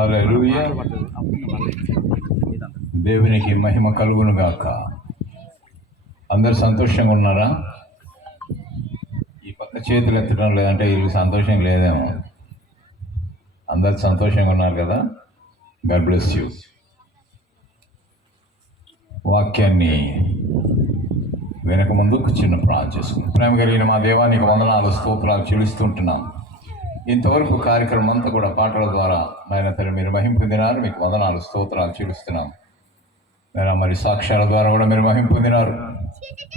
హల్లెలూయా. దేవునికి మహిమ కలుగును గాక. అందరు సంతోషంగా ఉన్నారా? ఈ పక్క చేతులు ఎత్తడం లేదంటే వీళ్ళు సంతోషం లేదేమో. అందరు సంతోషంగా ఉన్నారు కదా. God bless you. వాక్యాన్ని వెనక ముందుకు చిన్న ప్రార్థన చేసుకుంటాం. ప్రేమ కలిగిన మా దేవానికి వందనాలు, స్తోత్రాలు చెల్లిస్తుంటున్నాం. ఇంతవరకు కార్యక్రమం అంతా కూడా పాటల ద్వారా నాయన తల్లి మీరు మహిమ పొందినారు. మీకు వందనాలు, స్తోత్రాలు చెల్లిస్తున్నాం. నేను మరి సాక్ష్యాల ద్వారా కూడా మీరు మహిమ పొందినారు.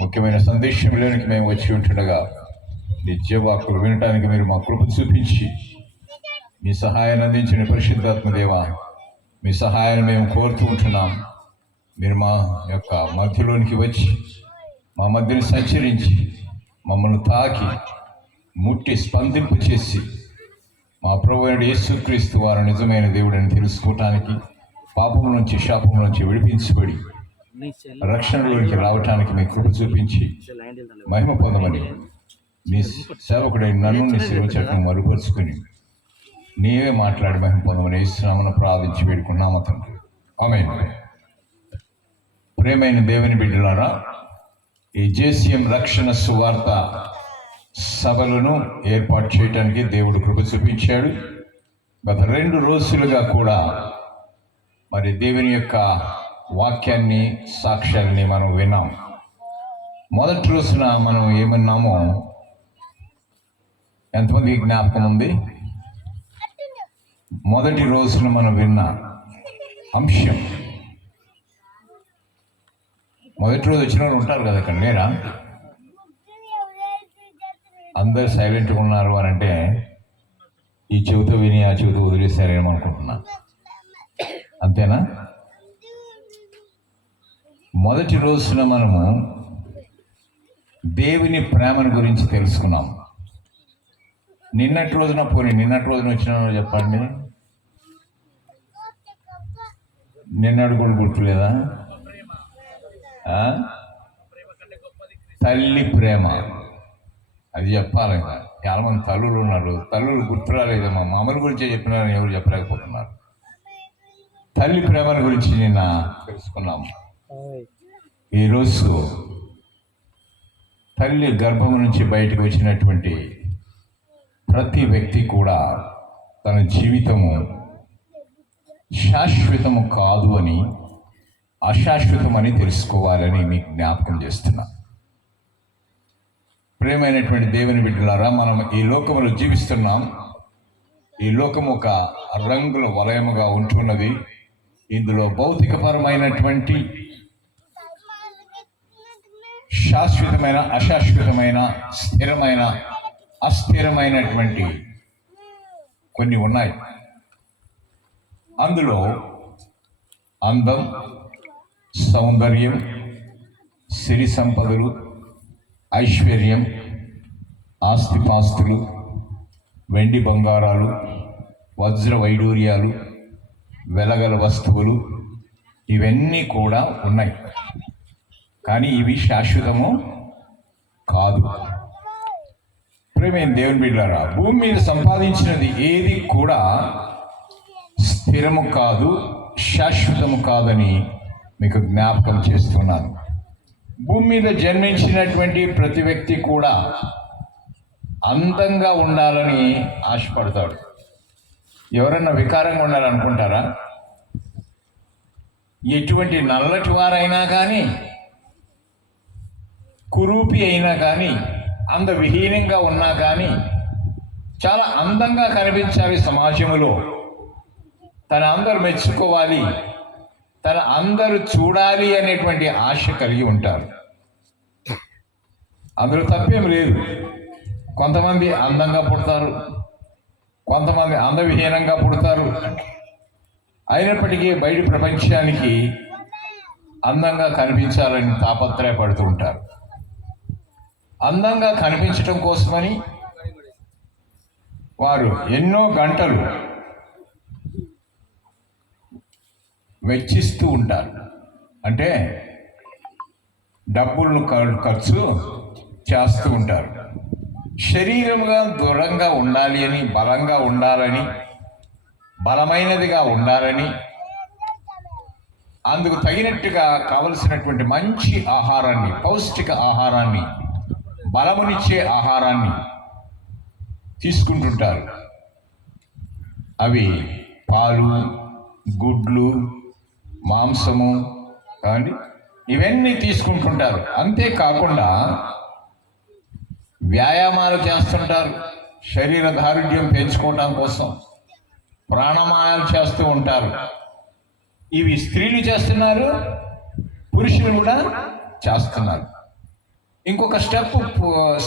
ముఖ్యమైన సందేశంలోనికి మేము వచ్చి ఉంటుండగా నిత్యవాక్కులు వినటానికి మీరు మా కృప చూపించి మీ సహాయాన్ని అందించిన పరిశుద్ధాత్మ దేవా, మీ సహాయాన్ని మేము కోరుతూ ఉంటున్నాం. మీరు మా యొక్క మధ్యలోనికి వచ్చి మా మధ్యని సంచరించి మమ్మల్ని తాకి ముట్టి స్పందింపు చేసి మా ప్రభువైన యేసుక్రీస్తు వారు నిజమైన దేవుడని తెలుసుకోవటానికి, పాపం నుంచి శాపం నుంచి విడిపించబడి రక్షణలోనికి రావటానికి మీ కృప చూపించి మహిమ పొందమని నీ సేవకుడైన నన్ను నీ సేవ చట్టం మరుపరుచుకుని నీవే మాట్లాడి మహిమ పొందమని యేసునామమున ప్రార్థించి వేడుకున్నాము తండ్రి. ఆమేన్. ప్రియమైన దేవుని బిడ్డలారా, ఈ జేసీఎం రక్షణ సువార్త సభలను ఏర్పాటు చేయడానికి దేవుడు కృప చూపించాడు. గత 2 రోజులుగా కూడా మరి దేవుని యొక్క వాక్యాన్ని, సాక్ష్యాన్ని మనం విన్నాం. మొదటి రోజున మనం ఏమన్నామో ఎంతమందికి జ్ఞాపకం ఉంది? మొదటి రోజున మనం విన్న అంశం, మొదటి రోజు వచ్చిన వాళ్ళు ఉంటారు కదా ఇక్కడ, లేరా? అందరు సైలెంట్గా ఉన్నారు అని అంటే ఈ చెవితో విని ఆ చెవితో వదిలేస్తారేమో అనుకుంటున్నా. అంతేనా? మొదటి రోజున మనము దేవుని ప్రేమను గురించి తెలుసుకున్నాం. నిన్నటి రోజున వచ్చిన చెప్పండి. నిన్నటి కూడా గుర్తులేదా? తల్లి ప్రేమ, అది చెప్పాలి. ఇంకా చాలామంది తల్లులు ఉన్నారు, తల్లులు గుర్తు రాలేదేమో. మామూలు గురించే చెప్పినారని ఎవరు చెప్పలేకపోతున్నారు. తల్లి ప్రేమను గురించి నిన్న తెలుసుకున్నాము. ఈరోజు తల్లి గర్భం నుంచి బయటకు వచ్చినటువంటి ప్రతి వ్యక్తి కూడా తన జీవితము శాశ్వతము కాదు అని, అశాశ్వతమని తెలుసుకోవాలని మీకు జ్ఞాపకం చేస్తున్నా. ప్రియమైనటువంటి దేవుని బిడ్డలారా, మనం ఈ లోకములో జీవిస్తున్నాం. ఈ లోకం ఒక రంగుల వలయముగా ఉంటున్నది. ఇందులో భౌతికపరమైనటువంటి శాశ్వతమైన, అశాశ్వతమైన, స్థిరమైన, అస్థిరమైనటువంటి కొన్ని ఉన్నాయి. అందులో అందం, సౌందర్యం, సిరి సంపదలు, ఐశ్వర్యం, ఆస్తిపాస్తులు, వెండి బంగారాలు, వజ్ర వైడూర్యాలు, వెలగల వస్తువులు, ఇవన్నీ కూడా ఉన్నాయి. కానీ ఇవి శాశ్వతము కాదు. ప్రియమైన దేవుని బిడ్డలారా, భూమి మీద సంపాదించినది ఏది కూడా స్థిరము కాదు, శాశ్వతము కాదని మీకు జ్ఞాపకం చేస్తున్నాను. భూమి మీద జన్మించినటువంటి ప్రతి వ్యక్తి కూడా అందంగా ఉండాలని ఆశపడతాడు. ఎవరన్నా వికారంగా ఉండాలనుకుంటారా? ఎటువంటి నల్లటి వారైనా కానీ, కురూపి అయినా కానీ, అందవిహీనంగా ఉన్నా కానీ చాలా అందంగా కనిపించాలి సమాజంలో. తన అందరూ మెచ్చుకోవాలి, తన అందరూ చూడాలి అనేటువంటి ఆశ కలిగి ఉంటారు. అందులో తప్పేం లేదు. కొంతమంది అందంగా పుడతారు, కొంతమంది అందవిహీనంగా పుడతారు. అయినప్పటికీ బయట ప్రపంచానికి అందంగా కనిపించాలని తాపత్రయపడుతూ ఉంటారు. అందంగా కనిపించటం కోసమని వారు ఎన్నో గంటలు వెచ్చిస్తూ ఉంటారు. అంటే డబ్బులను ఖర్చు చేస్తూ ఉంటారు. శరీరంగా దృఢంగా ఉండాలి అని, బలంగా ఉండాలని, బలమైనదిగా ఉండాలని, అందుకు తగినట్టుగా కావలసినటువంటి మంచి ఆహారాన్ని, పౌష్టిక ఆహారాన్ని, బలమునిచ్చే ఆహారాన్ని తీసుకుంటుంటారు. అవి పాలు, గుడ్లు, మాంసము కానీ ఇవన్నీ తీసుకుంటుంటారు. అంతేకాకుండా వ్యాయామాలు చేస్తుంటారు, శరీర దారుఢ్యం పెంచుకోవటం కోసం ప్రాణాయామాలు చేస్తూ ఉంటారు. ఇవి స్త్రీలు చేస్తున్నారు, పురుషులు కూడా చేస్తున్నారు. ఇంకొక స్టెప్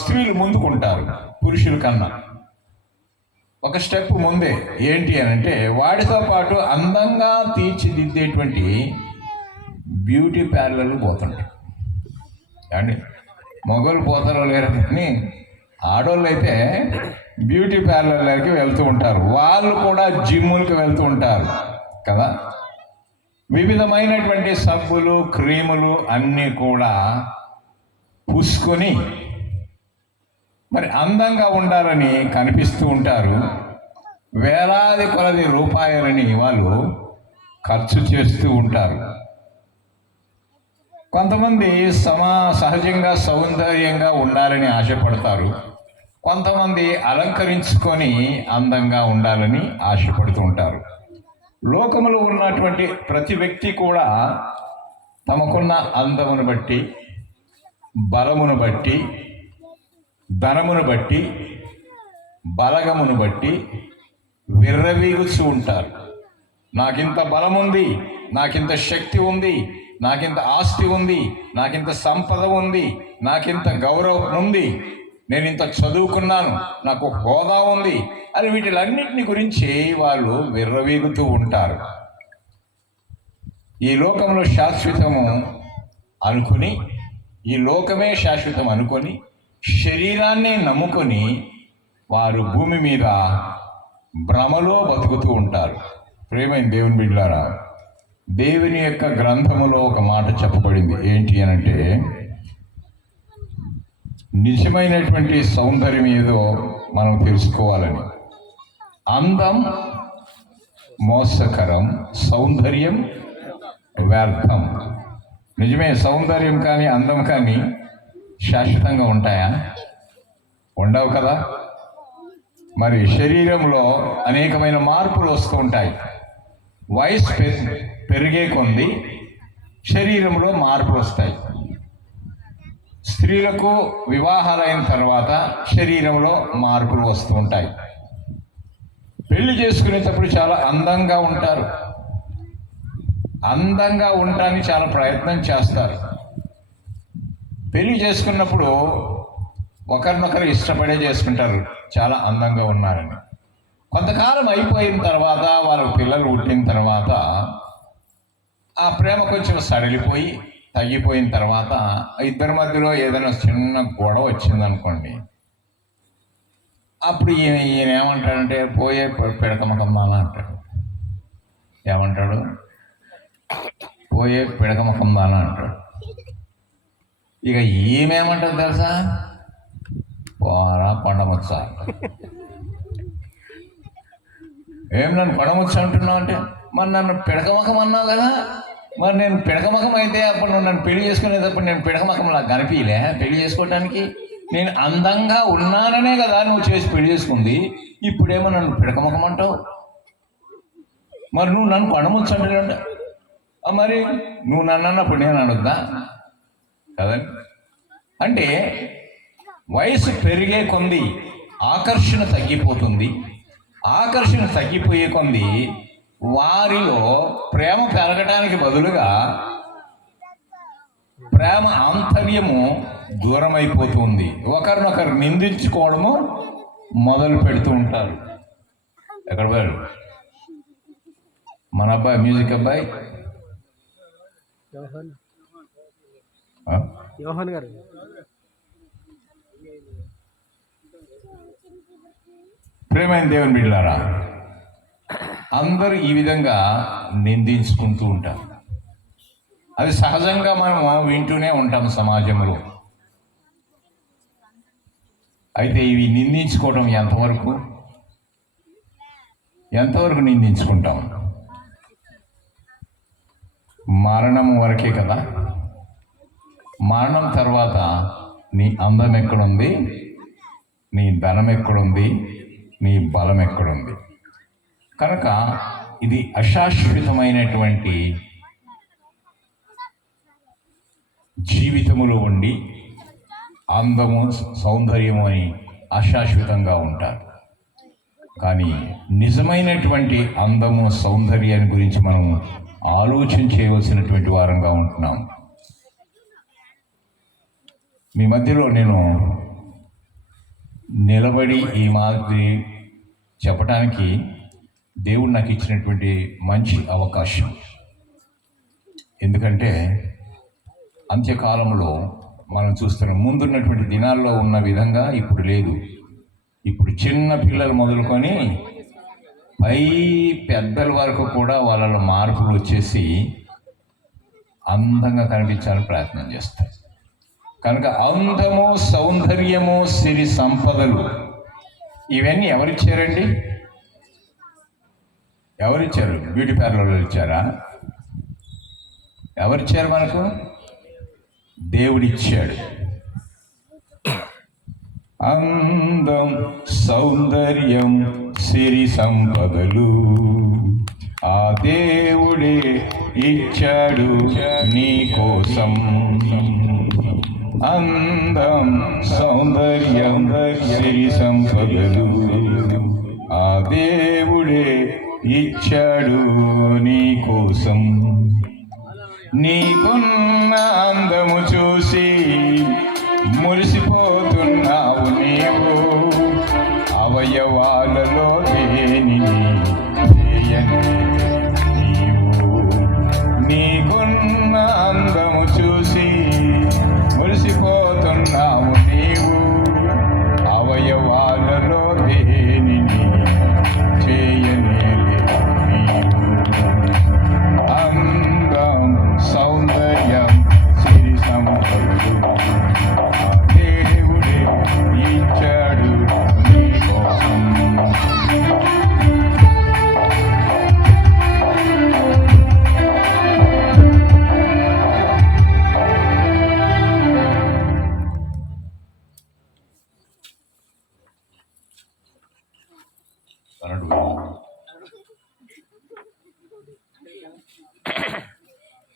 స్త్రీలు ముందుకుంటారు పురుషుల కన్నా, ఒక స్టెప్ ముందే. ఏంటి అని అంటే, వాటితో పాటు అందంగా తీర్చిదిద్దేటువంటి బ్యూటీ పార్లర్లు పోతుంటాయి. అండి, మగవాళ్ళు పోతారో లేరు కానీ ఆడవాళ్ళు అయితే బ్యూటీ పార్లర్లకి వెళ్తూ ఉంటారు. వాళ్ళు కూడా జిమ్ములకు వెళ్తూ ఉంటారు కదా. వివిధమైనటువంటి సబ్బులు, క్రీములు అన్నీ కూడా పూసుకొని మరి అందంగా ఉండాలని కనిపిస్తూ ఉంటారు. వేలాది కొలది రూపాయలని వాళ్ళు ఖర్చు చేస్తూ ఉంటారు. కొంతమంది సహజంగా సౌందర్యంగా ఉండాలని ఆశపడతారు. కొంతమంది అలంకరించుకొని అందంగా ఉండాలని ఆశపడుతూ ఉంటారు. లోకములో ఉన్నటువంటి ప్రతి వ్యక్తి కూడా తమకున్న అందమును బట్టి, బలమును బట్టి, ధనమును బట్టి, బలగమును బట్టి విర్రవీగుతూ ఉంటారు. నాకింత బలం ఉంది, నాకింత శక్తి ఉంది, నాకింత ఆస్తి ఉంది, నాకింత సంపద ఉంది, నాకింత గౌరవం ఉంది, నేను ఇంత చదువుకున్నాను, నాకు హోదా ఉంది అని వీటిలన్నింటిని గురించి వాళ్ళు విర్రవీగుతూ ఉంటారు. ఈ లోకంలో శాశ్వతము అనుకుని, ఈ లోకమే శాశ్వతం అనుకొని, శరీరాన్ని నమ్ముకొని వారు భూమి మీద భ్రమలో బతుకుతూ ఉంటారు. ప్రేమైన దేవుని బిడ్డలారా, దేవుని యొక్క గ్రంథములో ఒక మాట చెప్పబడింది. ఏంటి అనంటే, నిజమైనటువంటి సౌందర్యం ఏదో మనం తెలుసుకోవాలని. అందం మోసకరం, సౌందర్యం వ్యర్థం. నిజమే, సౌందర్యం కానీ అందం కానీ శాశ్వతంగా ఉంటాయా? ఉండవు కదా. మరి శరీరంలో అనేకమైన మార్పులు వస్తూ ఉంటాయి. వయసు పెరిగే కొద్దీ శరీరంలో మార్పులు వస్తాయి. స్త్రీలకు వివాహాలైన తర్వాత శరీరంలో మార్పులు వస్తూ ఉంటాయి. పెళ్లి చేసుకునేటప్పుడు చాలా అందంగా ఉంటారు, అందంగా ఉండటానికి చాలా ప్రయత్నం చేస్తారు. పెళ్లి చేసుకున్నప్పుడు ఒకరినొకరు ఇష్టపడే చేసుకుంటారు, చాలా అందంగా ఉన్నారని. కొంతకాలం అయిపోయిన తర్వాత, వాళ్ళ పిల్లలు పుట్టిన తర్వాత ఆ ప్రేమ కొంచెం సడలిపోయి తగ్గిపోయిన తర్వాత ఇద్దరి మధ్యలో ఏదైనా చిన్న గొడవ వచ్చిందనుకోండి, అప్పుడు ఈయన ఏమంటాడంటే, పోయే పిడకమకమ్మాల అంటాడు. ఏమంటాడు? పోయే పిడకమకమ్మాల అంటాడు. ఇక ఈమెమంటుంది తెలుసా? పోరా కొండముచ్చ. ఏం నన్ను కొండముచ్చ అంటున్నావు అంటే, మరి నన్ను పిడకమకం అన్నావు కదా, మరి నేను పిడకమకం అయితే అప్పుడు నువ్వు నన్ను పెళ్లి చేసుకునేటప్పుడు నేను పిడకమకంలా కనిపించలే పెళ్లి చేసుకోవటానికి? నేను అందంగా ఉన్నాననే కదా నువ్వు చేసి పెళ్లి చేసుకుంది, ఇప్పుడేమో నన్ను పిడకమకం అంటావు. మరి నువ్వు నన్ను కొండముచ్చ అంటే మరి నువ్వు నన్ను అన్నప్పుడు నేను అనొద్దా కదండి? అంటే వయసు పెరిగే కొంది ఆకర్షణ తగ్గిపోతుంది. ఆకర్షణ తగ్గిపోయే కొంది వారిలో ప్రేమ పెరగడానికి బదులుగా ప్రేమ ఆంతర్యము దూరం అయిపోతుంది. ఒకరినొకరు నిందించుకోవడము మొదలు పెడుతూ ఉంటారు. ఎక్కడ పోయాడు మన అబ్బాయి, మ్యూజిక్ అబ్బాయి యోహాన్ గారు? ప్రేమైన దేవుని బిడ్డలారా, అందరూ ఈ విధంగా నిందించుకుంటూ ఉంటారు. అది సహజంగా మనం వింటూనే ఉంటాం సమాజంలో. అయితే ఇవి నిందించుకోవడం ఎంతవరకు? ఎంతవరకు నిందించుకుంటాం? మరణం వరకే కదా. మరణం తర్వాత నీ అందం ఎక్కడుంది, నీ ధనం ఎక్కడుంది, నీ బలం ఎక్కడుంది? కనుక ఇది అశాశ్వతమైనటువంటి జీవితములో ఉండి అందము సౌందర్యము అని అశాశ్వతంగా ఉంటారు. కానీ నిజమైనటువంటి అందము సౌందర్యాన్ని గురించి మనం ఆలోచన చేయవలసినటువంటి వారంగా ఉంటున్నాం. మీ మధ్యలో నేను నిలబడి ఈ మాదిరి చెప్పడానికి దేవుడు నాకు ఇచ్చినటువంటి మంచి అవకాశం. ఎందుకంటే అంత్యకాలంలో మనం చూస్తున్నాం, ముందున్నటువంటి దినాల్లో ఉన్న విధంగా ఇప్పుడు లేదు. ఇప్పుడు చిన్న పిల్లలు మొదలుకొని పై పెద్దల వరకు కూడా వాళ్ళలో మార్పులు వచ్చేసి అందంగా కనిపించాలని ప్రయత్నం చేస్తారు. కనుక అందము, సౌందర్యము, సిరి సంపదలు ఇవన్నీ ఎవరిచ్చారండి? ఎవరిచ్చారు? బ్యూటీ పార్లర్లో ఇచ్చారా? ఎవరిచ్చారు? మనకు దేవుడిచ్చాడు. అందం, సౌందర్యం, సిరి సంపదలు ఆ దేవుడే ఇచ్చాడు నీ కోసం. అందం, సౌందర్యం, సిరి సంపదలు ఆ దేవుడే ఇచ్చాడు నీ కోసం. నీకున్న అందము చూసి మురిసిపోతున్నావు నీవు, అవయవాలలో దేనిని చేయని నీవు. నీకున్న అందము చూసి మురిసిపోతున్నావు నీవు, అవయవాలలో దేనిని చేయని నీవు. అందం, సౌందర్యం, సిరి సంపదలు దేవుడే ఇచ్చాడు నీ కోసం.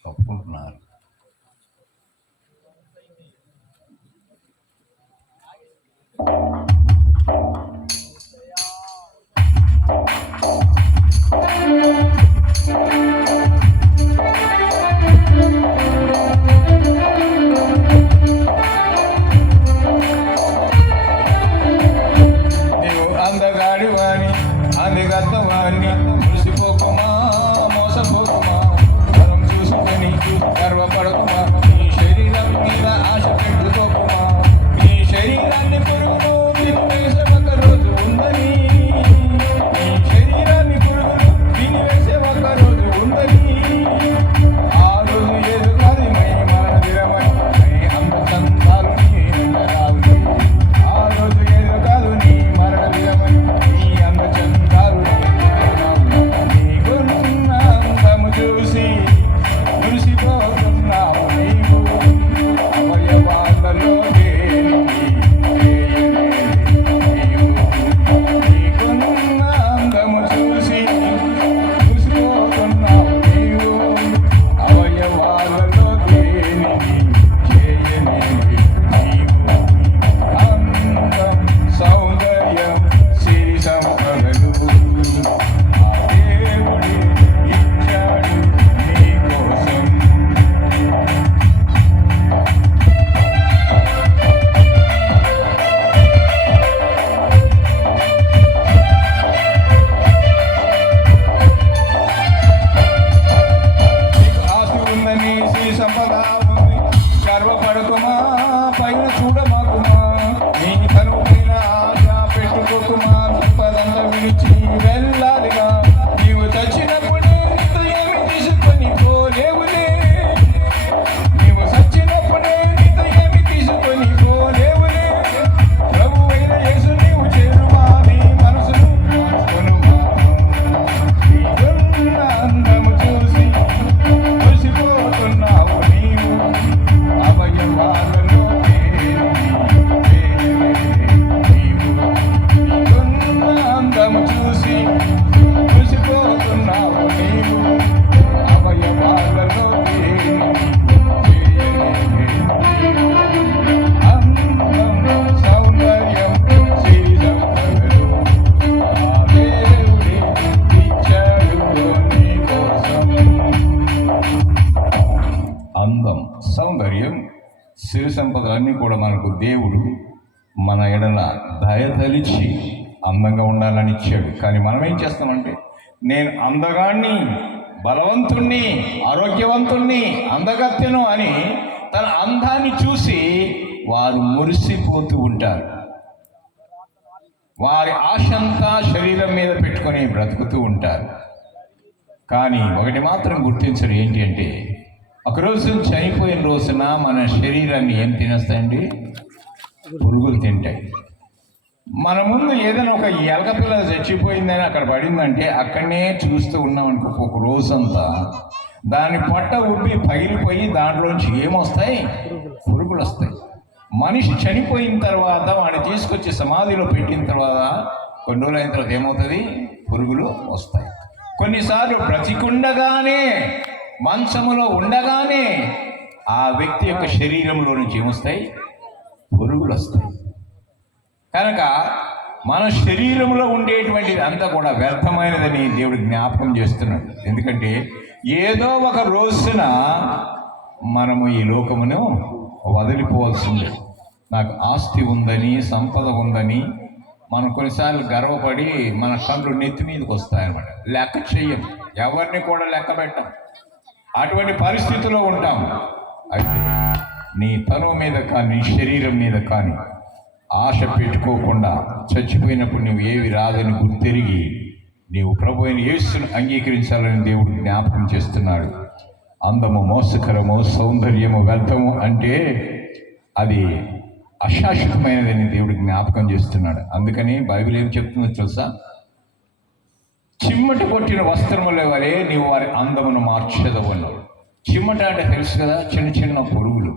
ఒప్పుకుంటున్నారు. నీవు అందగాడి వాణి, అందగత్త వాణి, మురిసిపోకుమా, మోసపోకుమా, వరం చూసుకొని గర్వ ఐశ్వర్యం సిరి సంపదలన్నీ కూడా మనకు దేవుడు మన ఎడల దయతలిచి అందంగా ఉండాలని ఇచ్చాడు. కానీ మనం ఏం చేస్తామంటే, నేను అందగాన్ని, బలవంతుణ్ణి, ఆరోగ్యవంతుణ్ణి, అందగత్తెను అని తన అందాన్ని చూసి వారు మురిసిపోతూ ఉంటారు. వారి ఆశంతా శరీరం మీద పెట్టుకొని బ్రతుకుతూ ఉంటారు. కానీ ఒకటి మాత్రం గుర్తించరు, ఏంటి అంటే, ఒకరోజు చనిపోయిన రోజున మన శరీరాన్ని ఏం తినేస్తాయండి? పురుగులు తింటాయి. మన ముందు ఏదైనా ఒక ఎలకపిల్ల చచ్చిపోయిందని అక్కడ పడిందంటే అక్కడనే చూస్తూ ఉన్నాం అనుకో, ఒక రోజంతా దాని పొట్ట ఉబ్బి పగిలిపోయి దాంట్లోంచి ఏమొస్తాయి? పురుగులు వస్తాయి. మనిషి చనిపోయిన తర్వాత వాడిని తీసుకొచ్చి సమాధిలో పెట్టిన తర్వాత కొన్ని రోజులు అయిన తర్వాత ఏమవుతుంది? పురుగులు వస్తాయి. కొన్నిసార్లు బ్రతికుండగానే, మంచములో ఉండగానే ఆ వ్యక్తి యొక్క శరీరంలో నుంచి ఏమొస్తాయి? పురుగులు వస్తాయి. కనుక మన శరీరంలో ఉండేటువంటిది అంతా కూడా వ్యర్థమైనదని దేవుడు జ్ఞాపకం చేస్తున్నాడు. ఎందుకంటే ఏదో ఒక రోజున మనము ఈ లోకమును వదిలిపోవాల్సిందే. నాకు ఆస్తి ఉందని, సంపద ఉందని మనం కొన్నిసార్లు గర్వపడి మన కళ్ళు నెత్తి మీదకి వస్తాయన్నమాట. లెక్క చెయ్యం, ఎవరిని కూడా లెక్క పెట్టం. అటువంటి పరిస్థితిలో ఉంటాం. అయితే నీ తనువు మీద కానీ, శరీరం మీద కానీ ఆశ పెట్టుకోకుండా చచ్చిపోయినప్పుడు నువ్వు ఏవి రాదని గుర్తెరిగి నీవు ప్రభు అయిన యేసును అంగీకరించాలని దేవుడు జ్ఞాపకం చేస్తున్నాడు. అందము మోసకరము, సౌందర్యము వ్యర్థము అంటే అది అశాశ్వతమైనదని దేవుడు జ్ఞాపకం చేస్తున్నాడు. అందుకని బైబిల్ ఏం చెప్తుందో తెలుసా? చిమ్మట కొట్టిన వస్త్రముల వలె నీవు వారి అందమును మార్చేదవు అన్నాడు. చిమ్మట అంటే తెలుసు కదా, చిన్న చిన్న పురుగులు.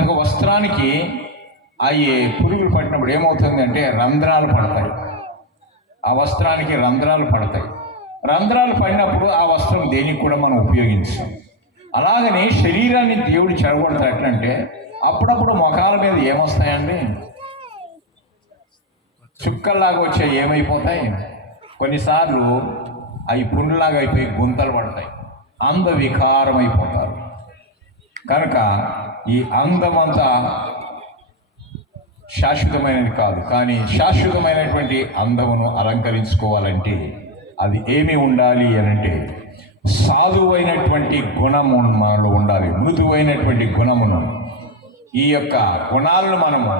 ఒక వస్త్రానికి అవి పురుగులు పట్టినప్పుడు ఏమవుతుంది అంటే రంధ్రాలు పడతాయి. ఆ వస్త్రానికి రంధ్రాలు పడతాయి. రంధ్రాలు పడినప్పుడు ఆ వస్త్రం దేనికి కూడా మనం ఉపయోగించాం. అలాగనే శరీరాన్ని దేవుడు చెడగొడతాడు. ఎట్లంటే అప్పుడప్పుడు మొఖాల మీద ఏమొస్తాయండి? చుక్కల్లాగా వచ్చే ఏమైపోతాయి? కొన్నిసార్లు అవి పుండులాగా అయిపోయి గుంతలు పడతాయి, అందవికారం అయిపోతారు. కనుక ఈ అందమంతా శాశ్వతమైనది కాదు. కానీ శాశ్వతమైనటువంటి అందమును అలంకరించుకోవాలంటే అది ఏమి ఉండాలి అనంటే సాధువైనటువంటి గుణము మనలో ఉండాలి. మృదువైనటువంటి గుణమును, ఈ యొక్క గుణాలను మనము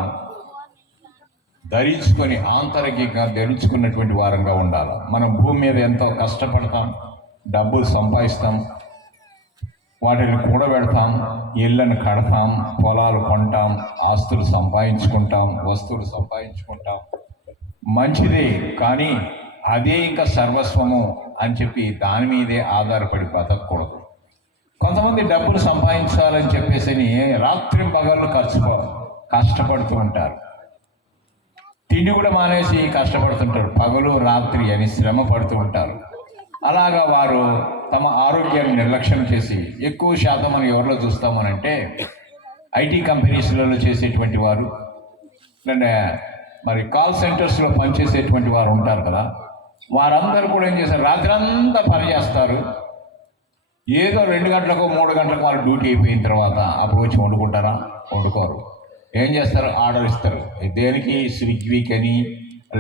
ధరించుకొని ఆంతరికంగా ధరించుకున్నటువంటి వారంగా ఉండాలి. మనం భూమి మీద ఎంతో కష్టపడతాం, డబ్బులు సంపాదిస్తాం, వాటిని కూడబెడతాం, ఇళ్ళను కడతాం, పొలాలు కొంటాం, ఆస్తులు సంపాదించుకుంటాం, వస్తువులు సంపాదించుకుంటాం. మంచిదే, కానీ అదే ఇంకా సర్వస్వము అని చెప్పి దాని మీదే ఆధారపడి బతకూడదు. కొంతమంది డబ్బులు సంపాదించాలని చెప్పేసి రాత్రి పగళ్ళు కష్టపడుతూ ఉంటారు. తిండి కూడా మానేసి కష్టపడుతుంటారు. పగలు రాత్రి అని శ్రమ పడుతూ ఉంటారు. అలాగా వారు తమ ఆరోగ్యాన్ని నిర్లక్ష్యం చేసి ఎక్కువ శాతం మనం ఎవరిలో చూస్తామనంటే ఐటీ కంపెనీస్లలో చేసేటువంటి వారు, మరి కాల్ సెంటర్స్లో పనిచేసేటువంటి వారు ఉంటారు కదా, వారందరూ కూడా ఏం చేస్తారు? రాత్రి అంతా పని చేస్తారు. ఏదో 2 గంటలకు 3 గంటలకు వాళ్ళు డ్యూటీ అయిపోయిన తర్వాత అప్పుడు వచ్చి వండుకుంటారా? వండుకోరు. ఏం చేస్తారు? ఆర్డర్ ఇస్తారు. దేనికి? స్విగ్గీకి అని,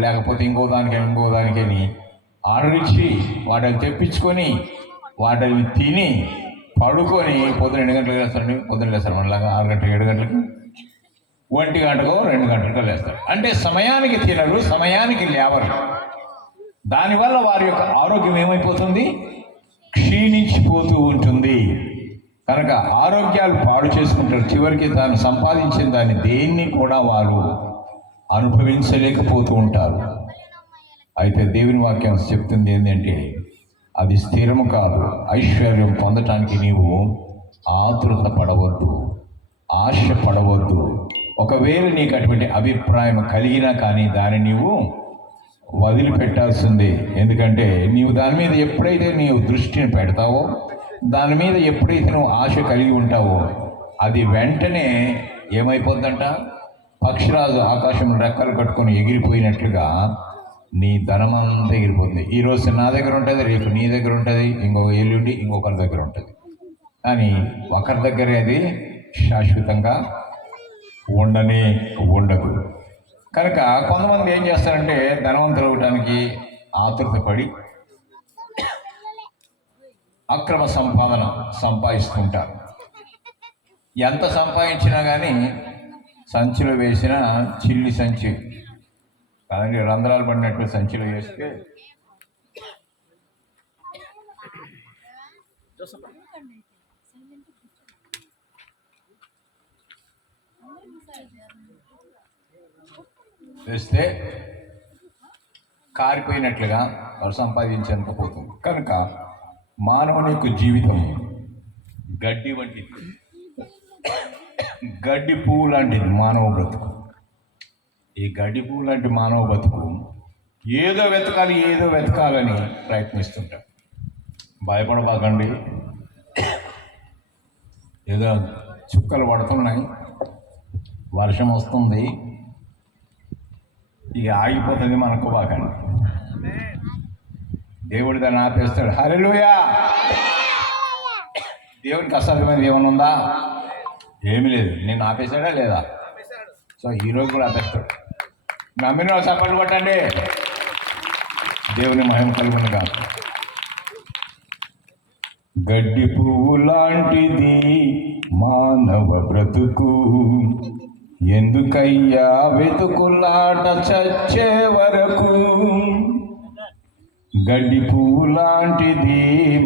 లేకపోతే ఇంకో దానికని ఆర్డర్ ఇచ్చి వాటిని తెప్పించుకొని వాటిని తిని పడుకొని పొద్దున 2 గంటలకు లేస్తారండి. పొద్దున లేస్తారు, మనలాగా 6 గంటలకు 7 గంటలకు 1 గంటకో 2 గంటలకో లేస్తారు. అంటే సమయానికి తినరు, సమయానికి లేవరు. దానివల్ల వారి యొక్క ఆరోగ్యం ఏమైపోతుంది? క్షీణించిపోతూ ఉంటుంది. కనుక ఆరోగ్యాలు పాడు చేసుకుంటారు. చివరికి తాను సంపాదించిన దాన్ని దేన్ని కూడా వారు అనుభవించలేకపోతూ ఉంటారు. అయితే దేవుని వాక్యం చెప్తుంది ఏంటంటే అది స్థిరము కాదు. ఐశ్వర్యం పొందటానికి నీవు ఆతృత పడవద్దు, ఆశ పడవద్దు. ఒకవేళ నీకు అటువంటి అభిప్రాయం కలిగినా కానీ దాన్ని నీవు వదిలిపెట్టాల్సిందే. ఎందుకంటే నీవు దాని మీద ఎప్పుడైతే నీవు దృష్టిని పెడతావో, దాని మీద ఎప్పుడైతే నువ్వు ఆశ కలిగి ఉంటావో, అది వెంటనే ఏమైపోద్దంట? పక్షిరాజు ఆకాశంలో రెక్కలు కట్టుకొని ఎగిరిపోయినట్లుగా నీ ధనమంతా ఎగిరిపోతుంది. ఈరోజు నా దగ్గర ఉంటుంది, రేపు నీ దగ్గర ఉంటుంది, ఎల్లుండి ఇంకొకరి దగ్గర ఉంటుంది. కానీ ఒకరి దగ్గరే అది శాశ్వతంగా ఉండనే ఉండదు. కనుక కొంతమంది ఏం చేస్తారంటే ధనవంతులు అవడానికి ఆతృత పడి అక్రమ సంపాదన సంపాదిస్తుంటారు. ఎంత సంపాదించినా కానీ సంచిలో వేసిన చిల్లి సంచి కాదండి, రంధ్రాలు పడినట్టు సంచిలో వేస్తే వేస్తే కారిపోయినట్లుగా వారు సంపాదించేంత పోతుంది. కనుక మానవుని యొక్క జీవితం గడ్డి వంటిది, గడ్డి పువ్వు లాంటిది మానవ బ్రతుకు. ఈ గడ్డి పువ్వు లాంటి మానవ బ్రతుకు ఏదో వెతకాలని ప్రయత్నిస్తుంటాం. భయపడబాకండి, ఏదో చుక్కలు పడుతున్నాయి, వర్షం వస్తుంది, ఇక ఆగిపోతుంది మనకు బాకండి. దేవుడు దాన్ని ఆపేస్తాడు. హల్లెలూయా. దేవునికి అసాధ్యమైనది ఏమైనా ఉందా? ఏమీ లేదు. నేను ఆపేశాడా లేదా? సో ఈరోజు కూడా ఆపేస్తాడు. నమ్మిన వాళ్ళు సపోర్ట్ కొట్టండి. దేవుని మహిమ కలుగునుగా. గడ్డి పువ్వు లాంటిది మానవ బ్రతుకు, ఎందుకయ్యా వెతుకులాట చచ్చే వరకు. గడ్డి పువ్వు లాంటిది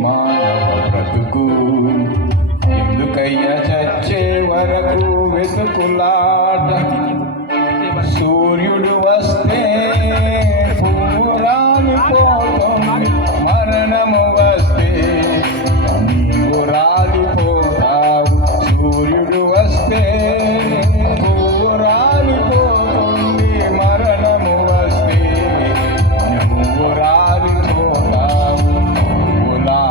మానవ బ్రతుకు, ఎందుకయ్యా చచ్చే వరకు వెతుకులాట. సూర్యుడు వస్తే పువ్వు రాలిపోతుంది, మరణము వస్తే నీవు రాలిపోతావు. సూర్యుడు వస్తే పువ్వు రాలిపోతుంది, మరణము వస్తే నువ్వు రాలిపోతావు. పువ్వులా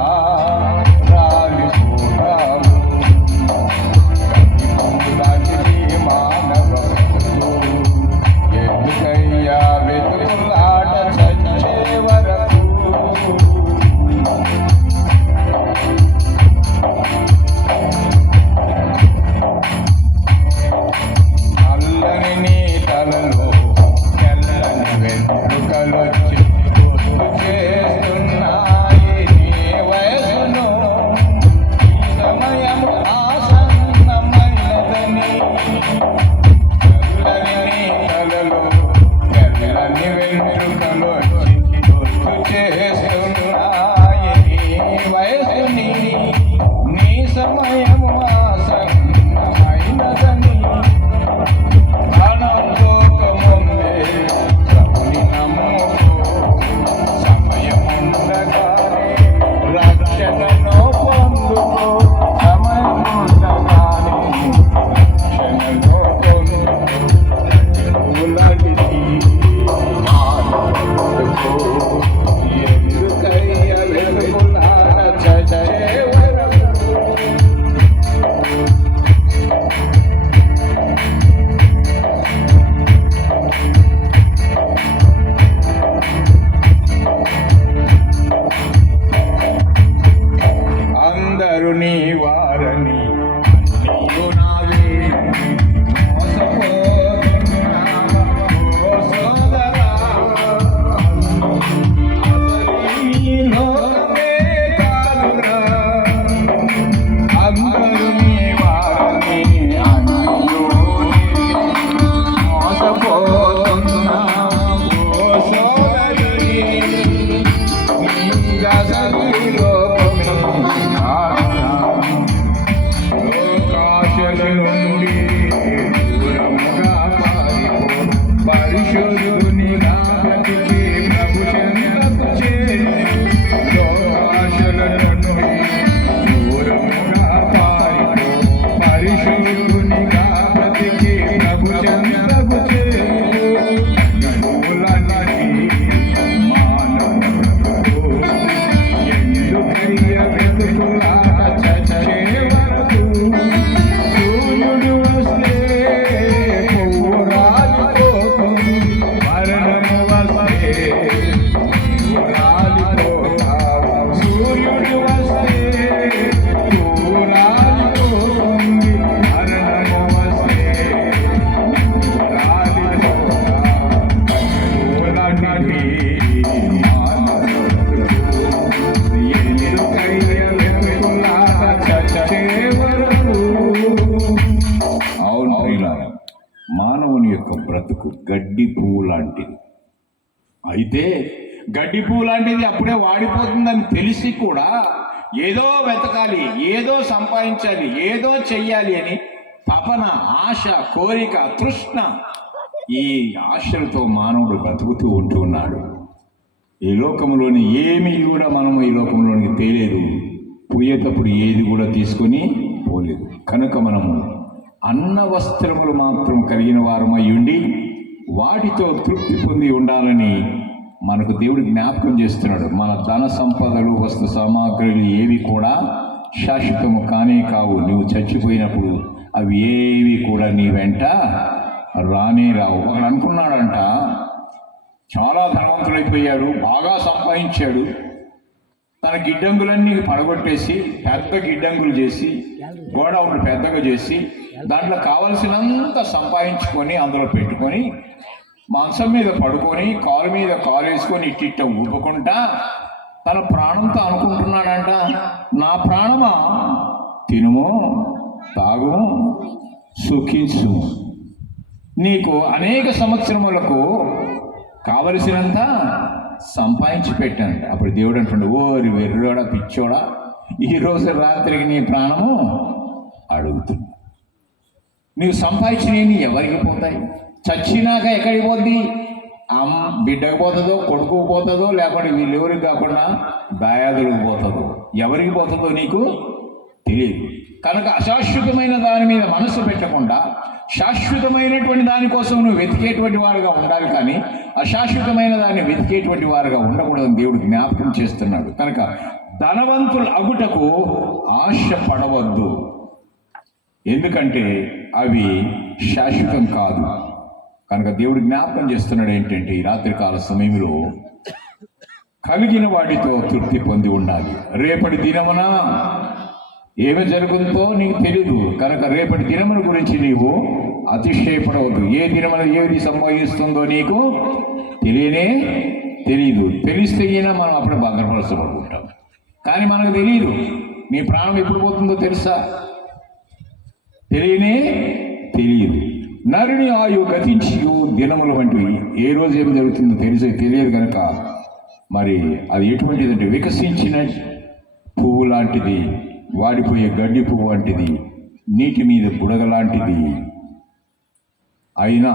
రాలిపోతావు. పువ్వులాంటిది మానవ బ్రతుకు, ఎందుకయ్యా వెతుకులాట చచ్చే వరకు. నల్లని నీ తలలో తెల్లని వెంట్రుకలొచ్చి గుర్తు చేస్తున్నాయి నీ వయసును. ఈ సమయము ఆసన్నమైనదని. తెల్లని నీ తలలో తెల్లని వెంట్రుకలొచ్చి గుర్తు చేస్తున్నాయి నీ వయసుని. నీ సమయము ఆసన్నమైనదని. ప్రాణంతో ముందే ప్రభుని నమ్ముకో, సమయముండగానే రక్షణను పొందుకో. సమయముండగానే రక్షణను పొందుకో. పువ్వులాంటిది మానవ బ్రతుకు, ఎందుకయ్యా వెతుకులాట చచ్చే వరకు. అందరూ నీ వారని నీవు నావే, మోసపోతున్నావా ఓ సోదరా. అసలు ఈ లోకమే కాదురా. అందరూ నీ వారని అన్నయ్యో మోసపోతున్నావా ఓ సోదరి. నీగసలు ఈ లోకమే కాదురా. లోకాశల నుండి దూరముగా పారిపో. పరిశుద్ధునిగా బ్రతికి ప్రభు చెంతకు చేరు. లోకాశల నుండి దూరముగా పారిపో. పరిశుద్ధునిగా బ్రతికి ప్రభు చెంతకు చేరు. గనులన్నది మానవ బ్రతుకు, ఎందుకయ్యా వెతుకులాట చచ్చే వరకు. సూర్యుడు వస్తే యొక్క బ్రతుకు గడ్డి పువ్వు లాంటిది. అయితే గడ్డి పువ్వు లాంటిది అప్పుడే వాడిపోతుందని తెలిసి కూడా ఏదో వెతకాలి, ఏదో సంపాదించాలి, ఏదో చెయ్యాలి అని తపన, ఆశ, కోరిక, తృష్ణ, ఈ ఆశలతో మానవుడు బ్రతుకుతూ ఉంటున్నాడు. ఈ లోకంలోని ఏమీ కూడా మనము ఈ లోకంలోనికి తేలేదు, పోయేటప్పుడు ఏది కూడా తీసుకొని పోలేదు. కనుక మనము అన్న వస్త్రములు మాత్రం కలిగిన వారమై ఉండి వాటితో తృప్తి పొంది ఉండాలని మనకు దేవుడు జ్ఞాపకం చేస్తున్నాడు. మన ధన సంపదలు, వస్తు సామాగ్రులు ఏవి కూడా శాశ్వతము కానే కావు. నువ్వు చచ్చిపోయినప్పుడు అవి ఏవి కూడా నీ వెంట రానే రావు. ఒకడు అనుకున్నాడంట, చాలా ధనవంతుడైపోయాడు, బాగా సంపాదించాడు, తన గిడ్డంగులన్నీ పడగొట్టేసి పెద్ద గిడ్డంగులు చేసి గోడౌన్లు పెద్దగా చేసి దాంట్లో కావలసినంత సంపాదించుకొని అందులో పెట్టుకొని మంచం మీద పడుకొని కాలు మీద కాలు వేసుకొని ఇట్టిట్ట ఊపుకుంటా తన ప్రాణంతో అనుకుంటున్నాడంట, నా ప్రాణమా తినుము, తాగుము, సుఖించు, నీకు అనేక సంవత్సరములకు కావలసినంత సంపాదించి పెట్టానంట. అప్పుడు దేవుడు అంటుండే, ఓరి వెర్రోడా, పిచ్చోడా, ఈరోజు రాత్రికి నీ ప్రాణము అడుగుతుంది. నీవు సంపాదించినవి ఎవరికి పోతాయి? చచ్చినాక ఎక్కడికి పోద్ది? బిడ్డకు పోతుందో, కొడుకు పోతుందో, లేకుంటే వీళ్ళెవరికి కాకుండా దాయాదులకు పోతుందో, ఎవరికి పోతుందో నీకు తెలియదు. కనుక అశాశ్వతమైన దాని మీద మనసు పెట్టకుండా శాశ్వతమైనటువంటి దానికోసం నువ్వు వెతికేటువంటి వారుగా ఉండాలి, కానీ అశాశ్వతమైన దాన్ని వెతికేటువంటి వారుగా ఉండకూడదని దేవుడు జ్ఞాపకం చేస్తున్నాడు. కనుక ధనవంతులు అగుటకు ఆశ పడవద్దు, ఎందుకంటే అవి శాశ్వతం కాదు. కనుక దేవుడు జ్ఞాపకం చేస్తున్నాడు ఏంటంటే, ఈ రాత్రికాల సమయంలో కలిగిన వాటితో తృప్తి పొంది ఉండాలి. రేపటి దినమున ఏమి జరుగుతుందో నీకు తెలీదు, కనుక రేపటి దినముల గురించి నీవు అతిశయపడవద్దు. ఏ దినమున ఏది సంభవిస్తుందో నీకు తెలియదు. తెలిస్తే మనం అప్పుడు భద్రపరచబడుకుంటాం, కానీ మనకు తెలియదు నీ ప్రాణం ఎప్పుడు పోతుందో తెలుసా? తెలియదు. నరుని ఆయు గతించి దినముల వంటివి, ఏ రోజు ఏమి జరుగుతుందో తెలియదు కనుక మరి అది ఎటువంటిదంటే వికసించిన పువ్వు లాంటిది, వాడిపోయే గడ్డి పువ్వు వంటిది, నీటి మీద బుడగ లాంటిది. అయినా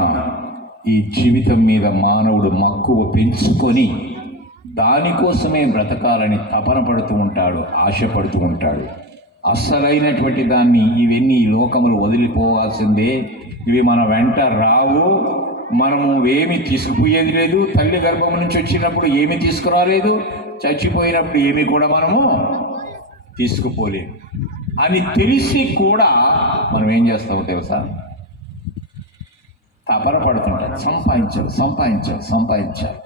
ఈ జీవితం మీద మానవుడు మక్కువ పెంచుకొని దానికోసమే బ్రతకాలని తపన పడుతూ ఉంటాడు, ఆశపడుతూ ఉంటాడు. అస్సలైనటువంటి దాన్ని ఇవన్నీ ఈ లోకములు వదిలిపోవాల్సిందే, ఇవి మన వెంట రావు, మనము ఏమి తీసుకుపోయేది లేదు. తల్లి గర్భం నుంచి వచ్చినప్పుడు ఏమి తీసుకురాలేదు, చచ్చిపోయినప్పుడు ఏమి కూడా మనము తీసుకుపోలేము అని తెలిసి కూడా మనం ఏం చేస్తామో తెలుసా? తపన పడుతుంటాం, సంపాదించాలి.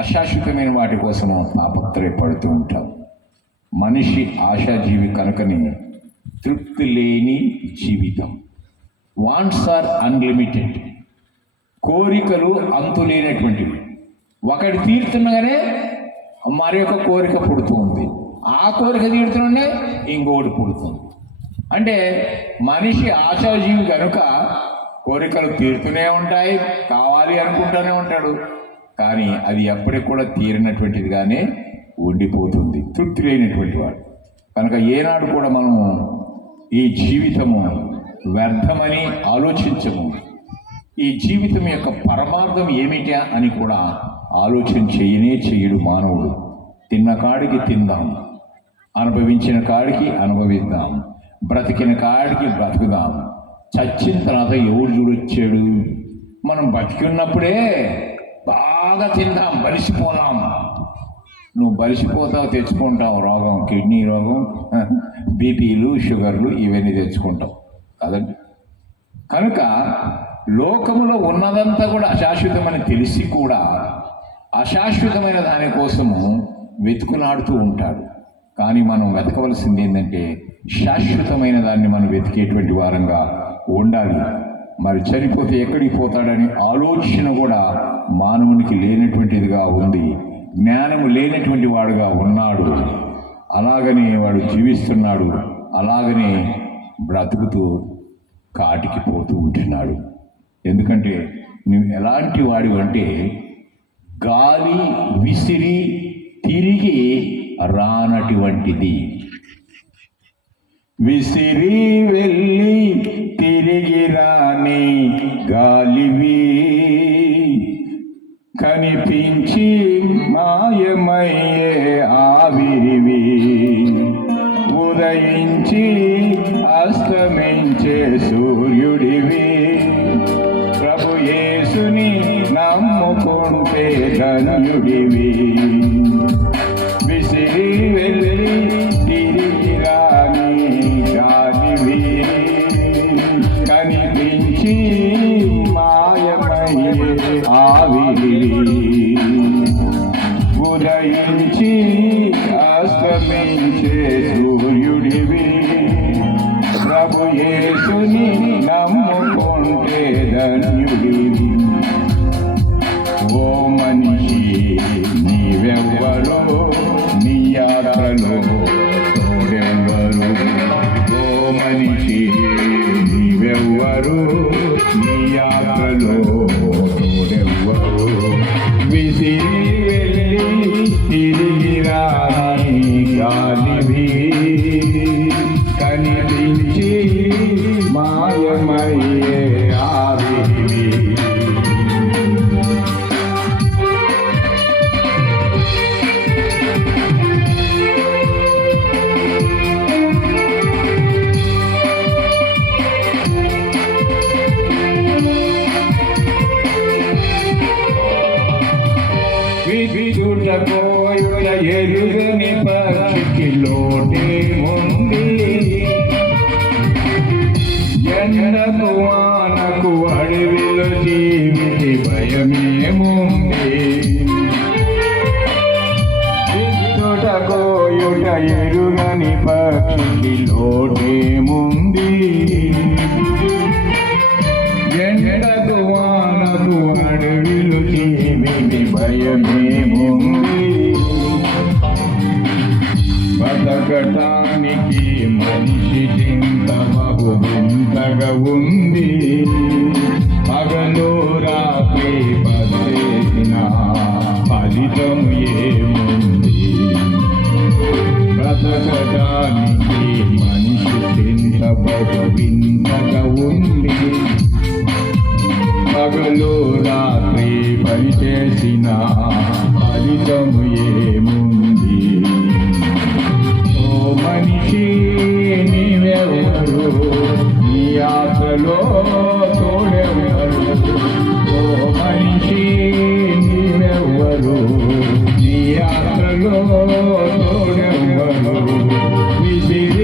అశాశ్వతమైన వాటి కోసము తాపత్రయపడుతూ ఉంటాం. మనిషి ఆశాజీవి కనుకని తృప్తి లేని జీవితం. వాంట్స్ ఆర్ అన్లిమిటెడ్, కోరికలు అంతులేనటువంటివి. ఒకటి తీరుతుండగానే మరి ఒక కోరిక పుడుతూ ఉంది, ఆ కోరిక తీరుతుండే ఇంకోటి పుడుతుంది. అంటే మనిషి ఆశాజీవి కనుక కోరికలు తీరుతూనే ఉంటాయి, కావాలి అనుకుంటూనే ఉంటాడు, కానీ అది ఎప్పటికి కూడా తీరినటువంటిదిగానే ఉండిపోతుంది, తృప్తి లేనటువంటి వాడు. కనుక ఏనాడు కూడా మనము ఈ జీవితము వ్యర్థమని ఆలోచించము. ఈ జీవితం యొక్క పరమార్థం ఏమిటా అని కూడా ఆలోచన చేయడు మానవుడు. తిన్న కాడికి తిందాం, అనుభవించిన కాడికి అనుభవిద్దాం, బ్రతికిన కాడికి బ్రతుకుదాం. చచ్చిన తర్వాత ఎవడు చూడొచ్చాడు? మనం బతికి ఉన్నప్పుడే బాగా తిందాం, బలిసిపోదాం. నువ్వు బలిసిపోతావు, తెచ్చుకుంటావు రోగం, కిడ్నీ రోగం, బీపీలు, షుగర్లు, ఇవన్నీ తెచ్చుకుంటావు కదండి. కనుక లోకములో ఉన్నదంతా కూడా అశాశ్వతమని తెలిసి కూడా అశాశ్వతమైన దానికోసము వెతుకులాడుతూ ఉంటాడు. కానీ మనం వెతకవలసింది ఏంటంటే శాశ్వతమైన దాన్ని మనం వెతికేటువంటి వారంగా ఉండాలి. మరి చనిపోతే ఎక్కడికి పోతాడని ఆలోచన కూడా మానవునికి లేనటువంటిదిగా ఉంది. జ్ఞానము లేనటువంటి వాడుగా ఉన్నాడు. అలాగనే వాడు జీవిస్తున్నాడు, అలాగనే బ్రతుకుతూ కాటికి పోతూ ఉంటున్నాడు. ఎందుకంటే నువ్వు ఎలాంటి వాడివంటే గాలి విసిరి తిరిగి రానటువంటిది. విసిరి వెళ్ళి తిరిగి రాని గాలివి, కనిపించి మాయమయ్యే ఆవిరివి, ఉదయించి అస్తమించే సూర్యుడివి. ప్రభు యేసుని నమ్ముకుంటే ధన్యుడివి. విసిరి వెళ్ళి తిరిగి రాని గాలివి, కనిపించి మాయమయ్యే ఆవిరివి, ఉదయించి అస్తమించే సూర్యుడివి. ప్రభు యేసుని నమ్ముకుంటే ధన్యుడివి. ఓ మనిషి నీవెవ్వరో, నీ యాత్రలో తోడెవ్వరు. ఓ మనిషి నీవెవ్వరు, నీ యాత్రలో తోడెవ్వరు. విసిరి వెళ్ళి తిరిగి రాని గాలివి, కనిపించి మాయమయ్యే ఆవిరివి. విదుట కోయుట ఎరుగని పక్షికి లోటేముంది, ఎండకు వానకు అడవిలో జీవికి భయమేముంది. విదుట కోయుట ఎరుగని పక్షికి లోటేముంది, ఎండకు వానకు అడవిలో జీవికి భయమేముంది. బతకటానికి మనిషి చింత బహు వింతగా ఉంది. పగలు రాత్రి పదేసిన ఫలితం ఏముంది. బతకటానికి మనిషి చింత బహు వింతగా ఉంది. పగలు రాత్రి పనిచేసిన ఫలితం ఏముంది. ఓ మనిషి నీవెవరు, నీ యాత్రలో తోడెవరు. ఓ మనిషి నీవెవరు, నీ యాత్రలో తోడెవరు. విసిరి